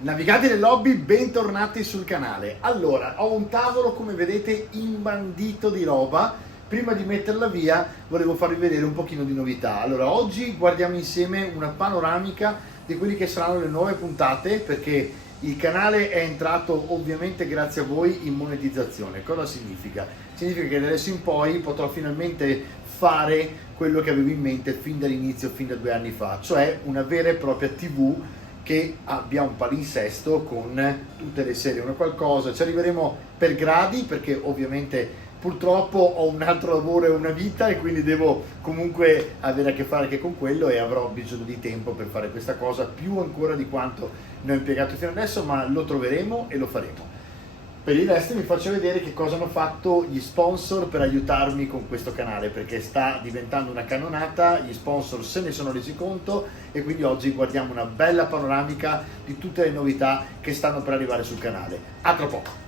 Navigati nel lobby, bentornati sul canale. Allora, ho un tavolo come vedete imbandito di roba. Prima di metterla via volevo farvi vedere un pochino di novità. Allora, oggi guardiamo insieme una panoramica di quelli che saranno le nuove puntate, perché il canale è entrato ovviamente grazie a voi in monetizzazione. Cosa significa? Significa che da adesso in poi potrò finalmente fare quello che avevo in mente fin dall'inizio, fin da 2 anni fa, cioè una vera e propria TV che abbia un palinsesto con tutte le serie, una qualcosa. Ci arriveremo per gradi, perché ovviamente purtroppo ho un altro lavoro e una vita e quindi devo comunque avere a che fare anche con quello, e avrò bisogno di tempo per fare questa cosa, più ancora di quanto ne ho impiegato fino adesso, ma lo troveremo e lo faremo. Per il resto vi faccio vedere che cosa hanno fatto gli sponsor per aiutarmi con questo canale, perché sta diventando una cannonata, gli sponsor se ne sono resi conto e quindi oggi guardiamo una bella panoramica di tutte le novità che stanno per arrivare sul canale. A tra poco!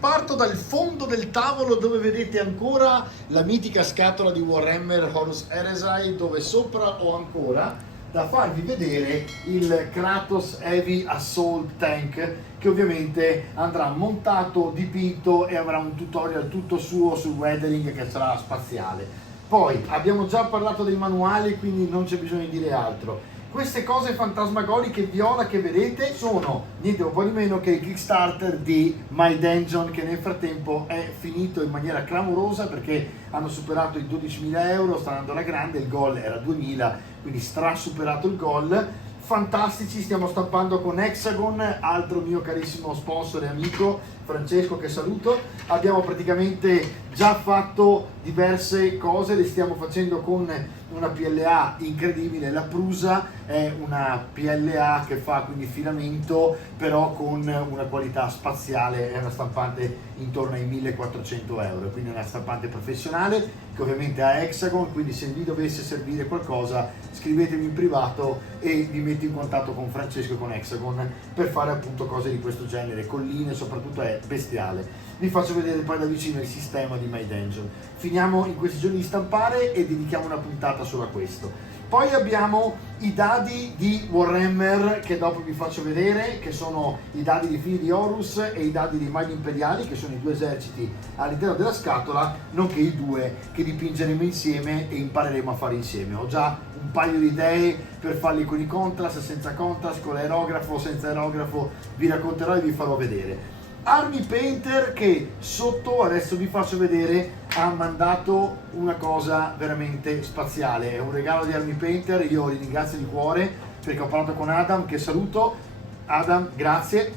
Parto dal fondo del tavolo, dove vedete ancora la mitica scatola di Warhammer Horus Heresy, dove sopra ho ancora da farvi vedere il Kratos Heavy Assault Tank, che ovviamente andrà montato, dipinto e avrà un tutorial tutto suo sul weathering che sarà spaziale. Poi abbiamo già parlato dei manuali, quindi non c'è bisogno di dire altro. Queste cose fantasmagoliche viola che vedete sono niente un po' di meno che il Kickstarter di My Dungeon, che nel frattempo è finito in maniera clamorosa, perché hanno superato i 12.000 euro, sta andando alla grande, il goal era 2.000, quindi strasuperato il goal. Fantastici, stiamo stampando con Hexagon, altro mio carissimo sponsor e amico, Francesco, che saluto. Abbiamo praticamente già fatto diverse cose, le stiamo facendo con una PLA incredibile. La Prusa è una PLA che fa quindi filamento, però con una qualità spaziale, è una stampante intorno ai 1.400 euro, quindi una stampante professionale che ovviamente ha Hexagon, quindi se vi dovesse servire qualcosa scrivetemi in privato e vi metto in contatto con Francesco e con Hexagon per fare appunto cose di questo genere, colline, soprattutto è bestiale. Vi faccio vedere poi da vicino il sistema di My Dungeon. Finiamo in questi giorni di stampare e dedichiamo una puntata solo a questo. Poi abbiamo i dadi di Warhammer, che dopo vi faccio vedere, che sono i dadi di figli di Horus e i dadi dei maghi imperiali, che sono i 2 eserciti all'interno della scatola, nonché i 2 che dipingeremo insieme e impareremo a fare insieme. Ho già un paio di idee per farli con i contrast, senza contrast, con l'aerografo, senza aerografo, vi racconterò e vi farò vedere. Army Painter, che sotto, adesso vi faccio vedere, ha mandato una cosa veramente spaziale, è un regalo di Army Painter. Io li ringrazio di cuore perché ho parlato con Adam, che saluto. Adam, grazie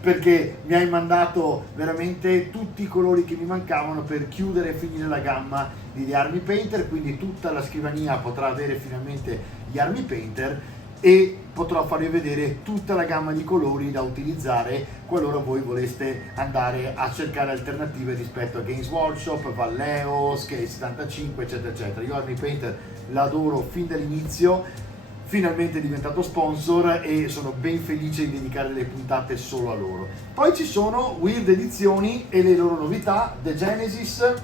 perché mi hai mandato veramente tutti i colori che mi mancavano per chiudere e finire la gamma di Army Painter, quindi tutta la scrivania potrà avere finalmente gli Army Painter e potrò farvi vedere tutta la gamma di colori da utilizzare qualora voi voleste andare a cercare alternative rispetto a Games Workshop, Vallejo, Scale 75 eccetera eccetera. Io Army Painter l'adoro fin dall'inizio, finalmente è diventato sponsor e sono ben felice di dedicare le puntate solo a loro. Poi ci sono Weird Edizioni e le loro novità. The Genesis,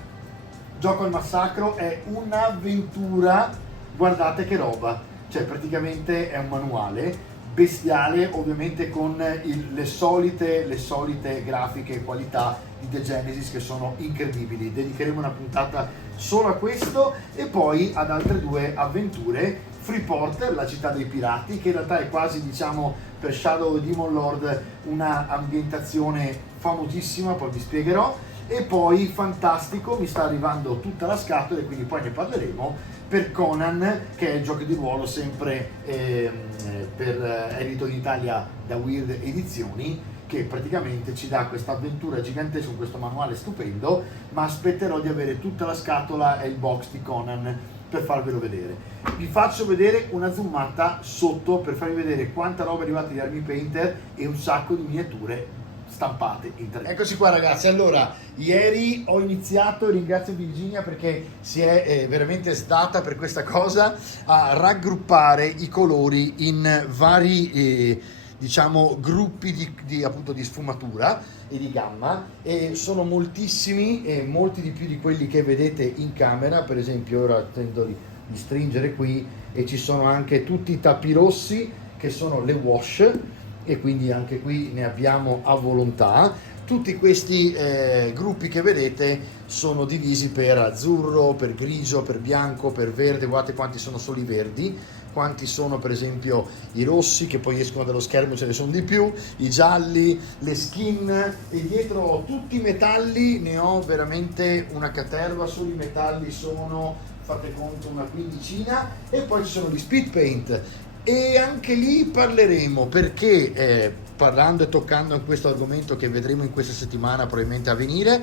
Gioco al Massacro, è un'avventura, guardate che roba, cioè praticamente è un manuale bestiale, ovviamente con le solite grafiche e qualità di The Genesis che sono incredibili. Dedicheremo una puntata solo a questo e poi ad altre 2 avventure. Freeport, la città dei pirati, che in realtà è quasi, diciamo, per Shadow of Demon Lord una ambientazione famosissima, poi vi spiegherò. E poi fantastico, mi sta arrivando tutta la scatola e quindi poi ne parleremo, per Conan, che è il gioco di ruolo sempre edito in Italia da Weird Edizioni, che praticamente ci dà questa avventura gigantesca con questo manuale stupendo, ma aspetterò di avere tutta la scatola e il box di Conan per farvelo vedere. Vi faccio vedere una zoomata sotto per farvi vedere quanta roba è arrivata di Army Painter e un sacco di miniature stampate in 3D. Eccoci qua ragazzi, allora ieri ho iniziato, ringrazio Virginia perché si è veramente sdata per questa cosa, a raggruppare i colori in vari diciamo gruppi appunto di sfumatura e di gamma, e sono moltissimi e molti di più di quelli che vedete in camera. Per esempio ora tento di stringere qui e ci sono anche tutti i tappi rossi che sono le wash, e quindi anche qui ne abbiamo a volontà. Tutti questi gruppi che vedete sono divisi per azzurro, per grigio, per bianco, per verde. Guardate quanti sono solo i verdi, quanti sono per esempio i rossi, che poi escono dallo schermo, ce ne sono di più, i gialli, le skin, e dietro ho tutti i metalli, ne ho veramente una caterva. Solo i metalli sono, fate conto, una quindicina, e poi ci sono gli speed paint. E anche lì parleremo, perché parlando e toccando in questo argomento che vedremo in questa settimana probabilmente a venire,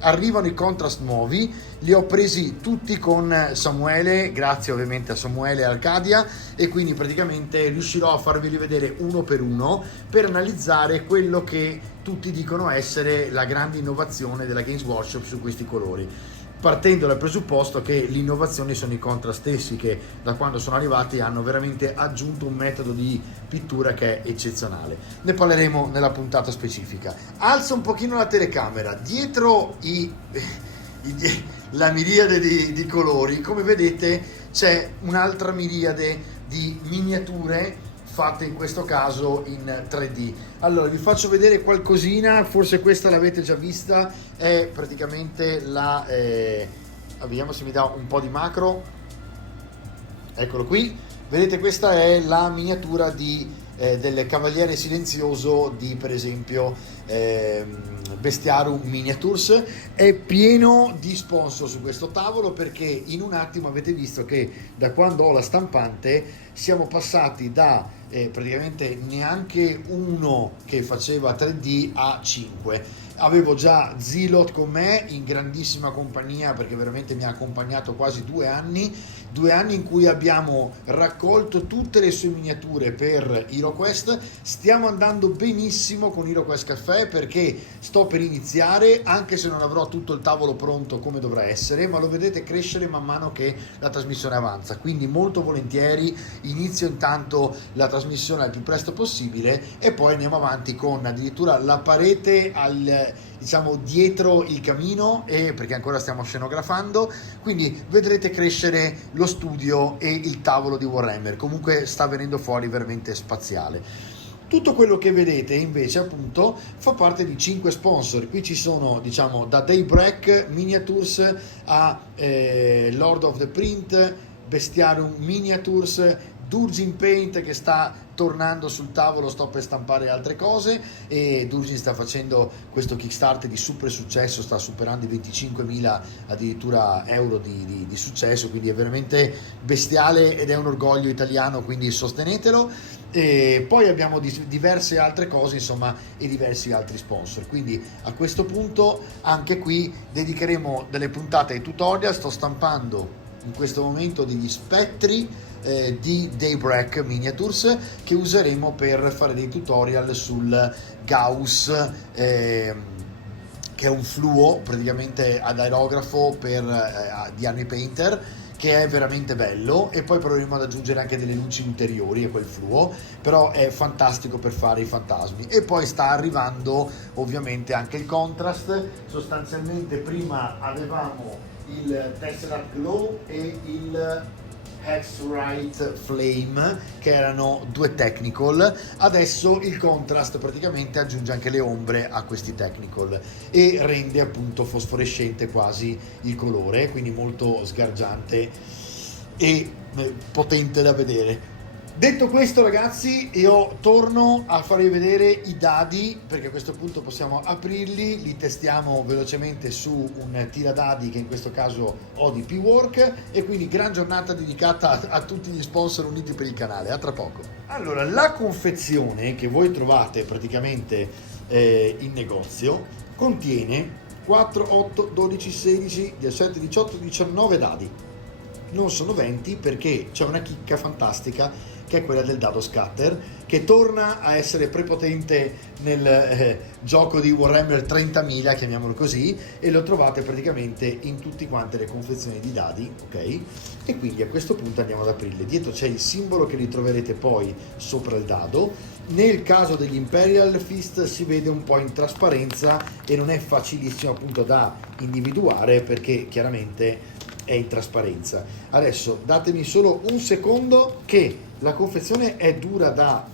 arrivano i contrast nuovi. Li ho presi tutti con Samuele, grazie ovviamente a Samuele e Arcadia, e quindi praticamente riuscirò a farveli vedere uno per uno per analizzare quello che tutti dicono essere la grande innovazione della Games Workshop su questi colori, partendo dal presupposto che l'innovazione sono i contrast stessi, che da quando sono arrivati hanno veramente aggiunto un metodo di pittura che è eccezionale. Ne parleremo nella puntata specifica. Alzo un pochino la telecamera, dietro la miriade di colori, come vedete c'è un'altra miriade di miniature fatte in questo caso in 3D. Allora vi faccio vedere qualcosina, forse questa l'avete già vista, è praticamente la vediamo se mi dà un po' di macro, eccolo qui, vedete questa è la miniatura del Cavaliere Silenzioso di per esempio Bestiarum Miniatures. È pieno di sponsor su questo tavolo, perché in un attimo avete visto che da quando ho la stampante siamo passati da praticamente neanche uno che faceva 3D a 5. Avevo già Zilot con me in grandissima compagnia, perché veramente mi ha accompagnato quasi 2 anni in cui abbiamo raccolto tutte le sue miniature per HeroQuest. Stiamo andando benissimo con HeroQuest Café, perché sto per iniziare, anche se non avrò tutto il tavolo pronto come dovrà essere, ma lo vedete crescere man mano che la trasmissione avanza, quindi molto volentieri inizio intanto la trasmissione al più presto possibile, e poi andiamo avanti con addirittura la parete diciamo dietro il camino, e perché ancora stiamo scenografando, quindi vedrete crescere lo studio e il tavolo di Warhammer. Comunque sta venendo fuori veramente spaziale. Tutto quello che vedete invece appunto fa parte di 5 sponsor. Qui ci sono, diciamo, da Daybreak Miniatures a Lord of the Print, Bestiarum Miniatures, Durgin Paint che sta tornando sul tavolo, sto per stampare altre cose, e Durgin sta facendo questo Kickstarter di super successo, sta superando i 25.000 addirittura euro di successo, quindi è veramente bestiale ed è un orgoglio italiano, quindi sostenetelo. E poi abbiamo diverse altre cose, insomma, e diversi altri sponsor. Quindi a questo punto anche qui dedicheremo delle puntate ai tutorial. Sto stampando in questo momento degli spettri di Daybreak Miniatures che useremo per fare dei tutorial sul Gauss, che è un fluo praticamente ad aerografo di Army Painter, che è veramente bello, e poi proveremo ad aggiungere anche delle luci interiori a quel fluo, però è fantastico per fare i fantasmi. E poi sta arrivando ovviamente anche il contrast. Sostanzialmente prima avevamo il Tesseract Glow e il Hexwright Flame, che erano 2 technical. Adesso il contrast praticamente aggiunge anche le ombre a questi technical e rende appunto fosforescente quasi il colore, quindi molto sgargiante e potente da vedere. Detto questo, ragazzi, io torno a farvi vedere i dadi, perché a questo punto possiamo aprirli, li testiamo velocemente su un tiradadi che in questo caso ho di P-Work, e quindi gran giornata dedicata a tutti gli sponsor uniti per il canale. A tra poco. Allora, la confezione che voi trovate praticamente in negozio contiene 4, 8, 12, 16, 17, 18, 19 dadi. Non sono 20 perché c'è una chicca fantastica che è quella del dado scatter, che torna a essere prepotente nel gioco di Warhammer 30.000, chiamiamolo così, e lo trovate praticamente in tutte quante le confezioni di dadi, ok? E quindi a questo punto andiamo ad aprirle. Dietro c'è il simbolo che ritroverete poi sopra il dado. Nel caso degli Imperial Fist si vede un po' in trasparenza e non è facilissimo appunto da individuare perché chiaramente è in trasparenza. Adesso datemi solo un secondo che la confezione è dura da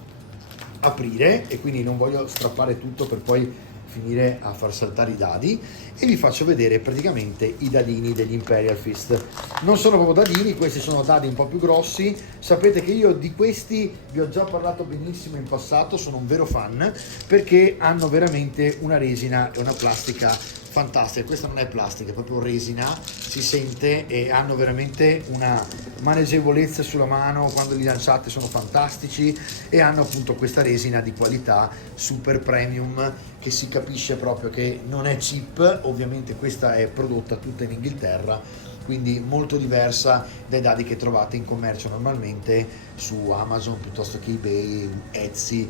aprire e quindi non voglio strappare tutto per poi finire a far saltare i dadi, e vi faccio vedere praticamente i dadini degli Imperial Fist. Non sono proprio dadini, questi sono dadi un po' più grossi. Sapete che io di questi vi ho già parlato benissimo in passato, sono un vero fan perché hanno veramente una resina e una plastica fantastica. Questa non è plastica, è proprio resina, si sente, e hanno veramente una maneggevolezza sulla mano, quando li lanciate sono fantastici, e hanno appunto questa resina di qualità super premium che si capisce proprio che non è cheap. Ovviamente questa è prodotta tutta in Inghilterra, quindi molto diversa dai dadi che trovate in commercio normalmente su Amazon piuttosto che eBay, Etsy,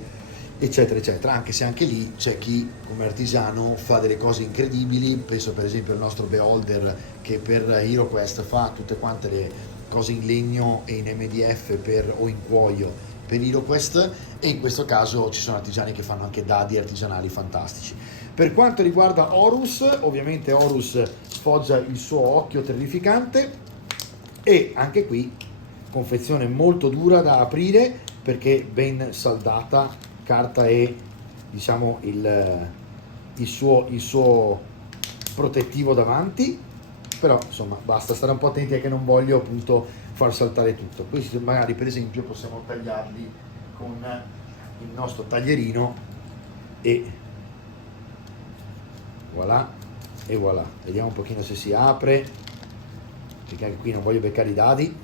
eccetera eccetera, anche se anche lì c'è chi come artigiano fa delle cose incredibili. Penso per esempio al nostro Beholder che per HeroQuest fa tutte quante le cose in legno e in MDF o in cuoio per HeroQuest, e in questo caso ci sono artigiani che fanno anche dadi artigianali fantastici. Per quanto riguarda Horus, ovviamente Horus sfoggia il suo occhio terrificante, e anche qui confezione molto dura da aprire perché ben saldata, carta e diciamo il suo protettivo davanti, però insomma basta stare un po' attenti perché non voglio appunto far saltare tutto. Questi magari per esempio possiamo tagliarli con il nostro taglierino e voilà, e voilà. Vediamo un pochino se si apre, perché anche qui non voglio beccare i dadi.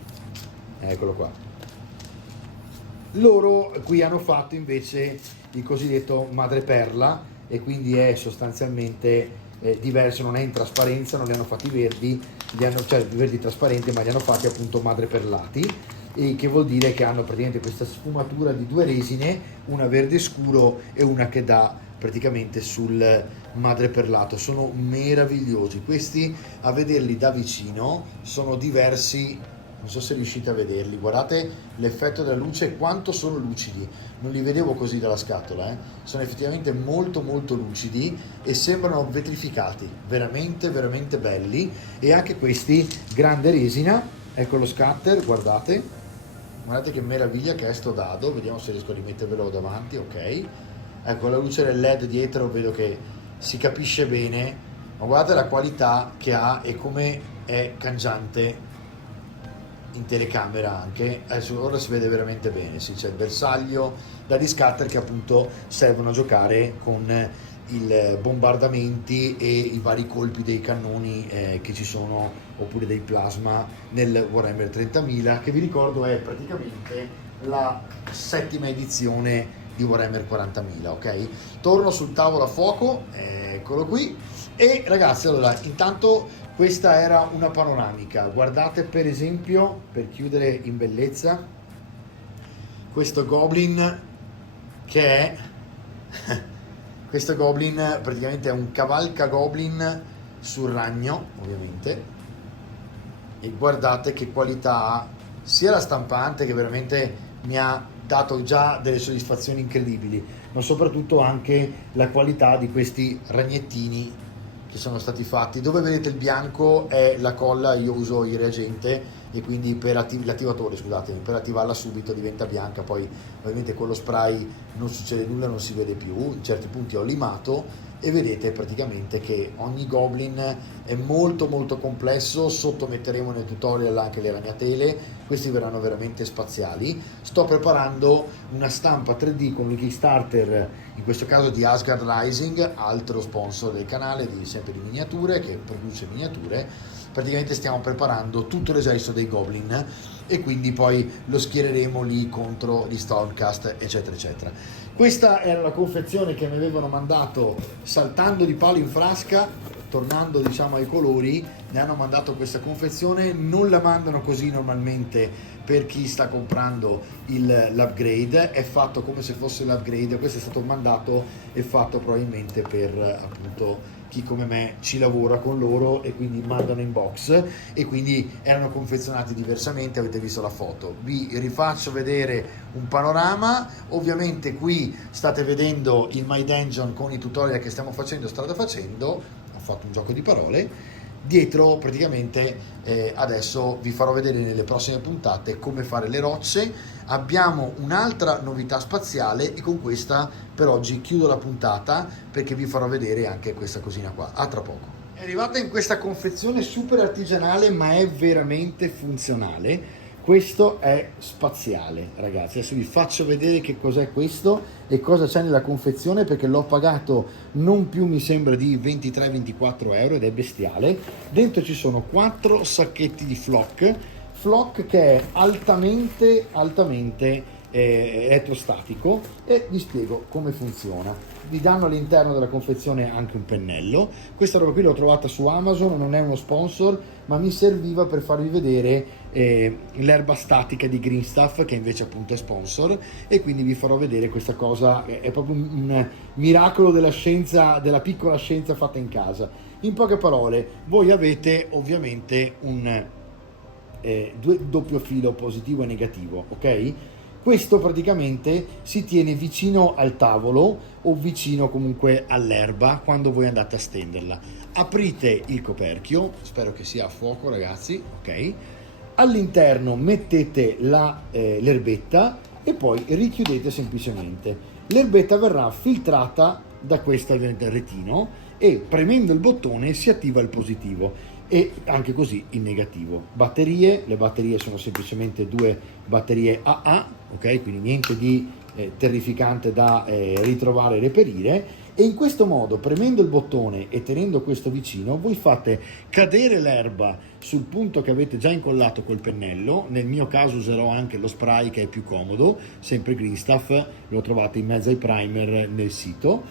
Eccolo qua. Loro qui hanno fatto invece il cosiddetto madreperla, e quindi è sostanzialmente diverso, non è in trasparenza, non li hanno fatti verdi, cioè verdi trasparenti, ma li hanno fatti appunto madreperlati, e che vuol dire che hanno praticamente questa sfumatura di due resine, una verde scuro e una che dà praticamente sul madreperlato. Sono meravigliosi questi, a vederli da vicino sono diversi. Non so se riuscite a vederli, guardate l'effetto della luce, quanto sono lucidi, non li vedevo così dalla scatola, sono effettivamente molto molto lucidi e sembrano vetrificati, veramente veramente belli. E anche questi grande resina, ecco lo scatter, guardate che meraviglia che è sto dado. Vediamo se riesco a rimettervelo davanti, ok, ecco la luce del LED dietro, vedo che si capisce bene, ma guardate la qualità che ha e come è cangiante in telecamera anche. Adesso ora si vede veramente bene, sì, c'è il bersaglio da scatter che appunto servono a giocare con i bombardamenti e i vari colpi dei cannoni che ci sono, oppure dei plasma nel Warhammer 30.000, che vi ricordo è praticamente la 7ª edizione di Warhammer 40.000, ok? Torno sul tavolo a fuoco, eccolo qui. E ragazzi, allora intanto questa era una panoramica. Guardate per esempio, per chiudere in bellezza, questo Goblin che è questo Goblin praticamente è un cavalca Goblin sul ragno, ovviamente, e guardate che qualità ha, sia la stampante che veramente mi ha dato già delle soddisfazioni incredibili, ma soprattutto anche la qualità di questi ragnettini che sono stati fatti. Dove vedete il bianco è la colla, io uso il reagente e quindi per l'attivatore, scusatemi, per attivarla subito diventa bianca. Poi ovviamente con lo spray non succede nulla, non si vede più, in certi punti ho limato e vedete praticamente che ogni goblin è molto molto complesso. Sotto metteremo nel tutorial anche le ragnatele, questi verranno veramente spaziali. Sto preparando una stampa 3D con un Kickstarter, in questo caso di Asgard Rising, altro sponsor del canale, sempre di miniature, che produce miniature. Praticamente stiamo preparando tutto l'esercito dei goblin e quindi poi lo schiereremo lì contro gli Stormcast, eccetera eccetera. Questa era la confezione che mi avevano mandato saltando di palo in frasca, tornando diciamo ai colori. Mi hanno mandato questa confezione, non la mandano così normalmente per chi sta comprando l'upgrade, è fatto come se fosse l'upgrade. Questo è stato mandato e fatto probabilmente per appunto chi come me ci lavora con loro, e quindi mandano in box, e quindi erano confezionati diversamente. Avete visto la foto, vi rifaccio vedere un panorama. Ovviamente qui state vedendo il My Dungeon con i tutorial che stiamo facendo, strada facendo, ho fatto un gioco di parole. Dietro praticamente adesso vi farò vedere nelle prossime puntate come fare le rocce. Abbiamo un'altra novità spaziale e con questa per oggi chiudo la puntata, perché vi farò vedere anche questa cosina qua. A tra poco. È arrivata in questa confezione super artigianale, ma è veramente funzionale. Questo è spaziale, ragazzi. Adesso vi faccio vedere che cos'è questo e cosa c'è nella confezione, perché l'ho pagato non più, mi sembra, di 23-24 euro, ed è bestiale. Dentro ci sono 4 sacchetti di flock che è altamente elettrostatico, e vi spiego come funziona. Vi danno all'interno della confezione anche un pennello. Questa roba qui l'ho trovata su Amazon, non è uno sponsor, ma mi serviva per farvi vedere l'erba statica di Green Stuff, che invece appunto è sponsor, e quindi vi farò vedere questa cosa. È proprio un miracolo della scienza, della piccola scienza fatta in casa. In poche parole, voi avete ovviamente un doppio filo positivo e negativo, ok? Questo praticamente si tiene vicino al tavolo o vicino comunque all'erba quando voi andate a stenderla. Aprite il coperchio, spero che sia a fuoco, ragazzi, ok? All'interno mettete l'erbetta e poi richiudete semplicemente. L'erbetta verrà filtrata da questo retino e premendo il bottone si attiva il positivo e anche così il negativo. Batterie, le batterie sono semplicemente 2 batterie AA, ok? Quindi niente di terrificante da ritrovare e reperire. E in questo modo, premendo il bottone e tenendo questo vicino, voi fate cadere l'erba sul punto che avete già incollato col pennello. Nel mio caso userò anche lo spray, che è più comodo, sempre Green Stuff, lo trovate in mezzo ai primer nel sito.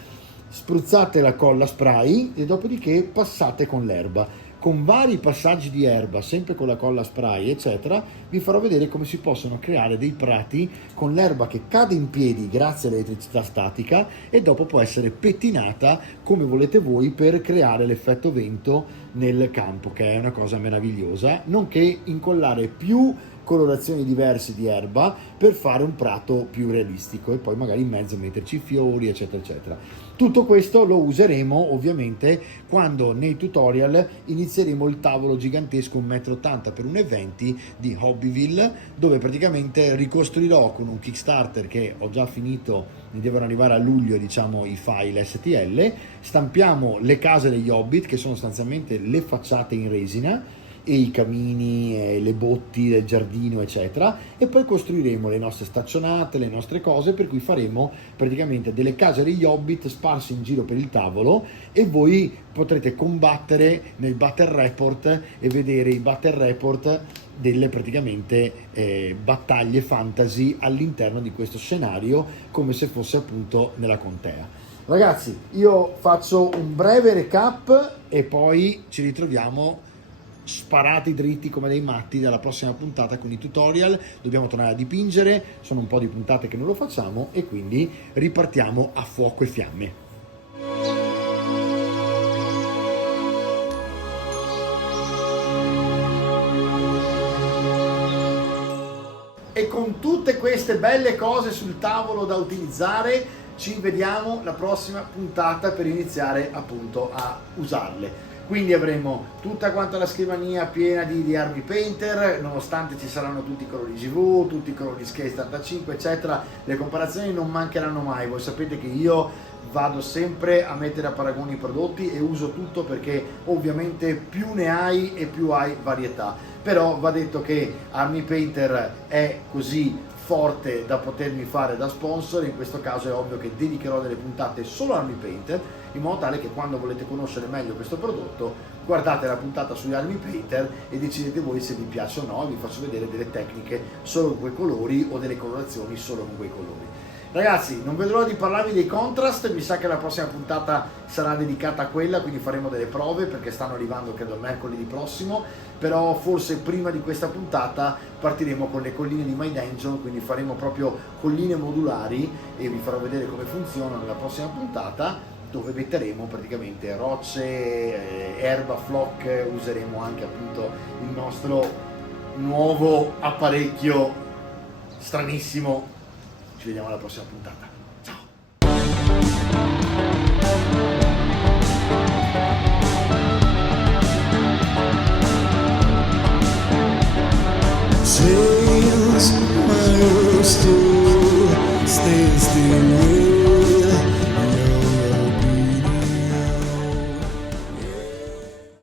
Spruzzate la colla spray e dopodiché passate con l'erba. Con vari passaggi di erba, sempre con la colla spray eccetera, vi farò vedere come si possono creare dei prati con l'erba che cade in piedi grazie all'elettricità statica e dopo può essere pettinata come volete voi per creare l'effetto vento nel campo, che è una cosa meravigliosa, nonché incollare più colorazioni diverse di erba per fare un prato più realistico, e poi magari in mezzo metterci fiori eccetera eccetera. Tutto questo lo useremo ovviamente quando nei tutorial inizieremo il tavolo gigantesco 1,80 m per 1,20 m di Hobbyville, dove praticamente ricostruirò con un Kickstarter che ho già finito, ne devono arrivare a luglio diciamo i file STL, stampiamo le case degli Hobbit, che sono sostanzialmente le facciate in resina e i camini e le botti del giardino eccetera, e poi costruiremo le nostre staccionate, le nostre cose, per cui faremo praticamente delle case degli Hobbit sparse in giro per il tavolo, e voi potrete combattere nel battle report e vedere i battle report delle praticamente battaglie fantasy all'interno di questo scenario, come se fosse appunto nella contea. Ragazzi, io faccio un breve recap e poi ci ritroviamo sparati dritti come dei matti dalla prossima puntata con i tutorial. Dobbiamo tornare a dipingere, sono un po' di puntate che non lo facciamo, e quindi ripartiamo a fuoco e fiamme. E con tutte queste belle cose sul tavolo da utilizzare, ci vediamo la prossima puntata per iniziare appunto a usarle. Quindi avremo tutta quanta la scrivania piena di Army Painter, nonostante ci saranno tutti i colori GV, tutti i colori Scale 75 eccetera. Le comparazioni non mancheranno mai. Voi sapete che io vado sempre a mettere a paragone i prodotti e uso tutto, perché ovviamente più ne hai e più hai varietà. Però va detto che Army Painter è così forte da potermi fare da sponsor, in questo caso è ovvio che dedicherò delle puntate solo a Army Painter, in modo tale che quando volete conoscere meglio questo prodotto guardate la puntata sugli Army Painter e decidete voi se vi piace o no, e vi faccio vedere delle tecniche solo con quei colori o delle colorazioni solo con quei colori. Ragazzi, non vedo l'ora di parlarvi dei contrast, mi sa che la prossima puntata sarà dedicata a quella, quindi faremo delle prove perché stanno arrivando credo mercoledì prossimo, però forse prima di questa puntata partiremo con le colline di My Dungeon, quindi faremo proprio colline modulari e vi farò vedere come funzionano nella prossima puntata, dove metteremo praticamente rocce, erba, flock, useremo anche appunto il nostro nuovo apparecchio stranissimo. Ci vediamo alla prossima puntata.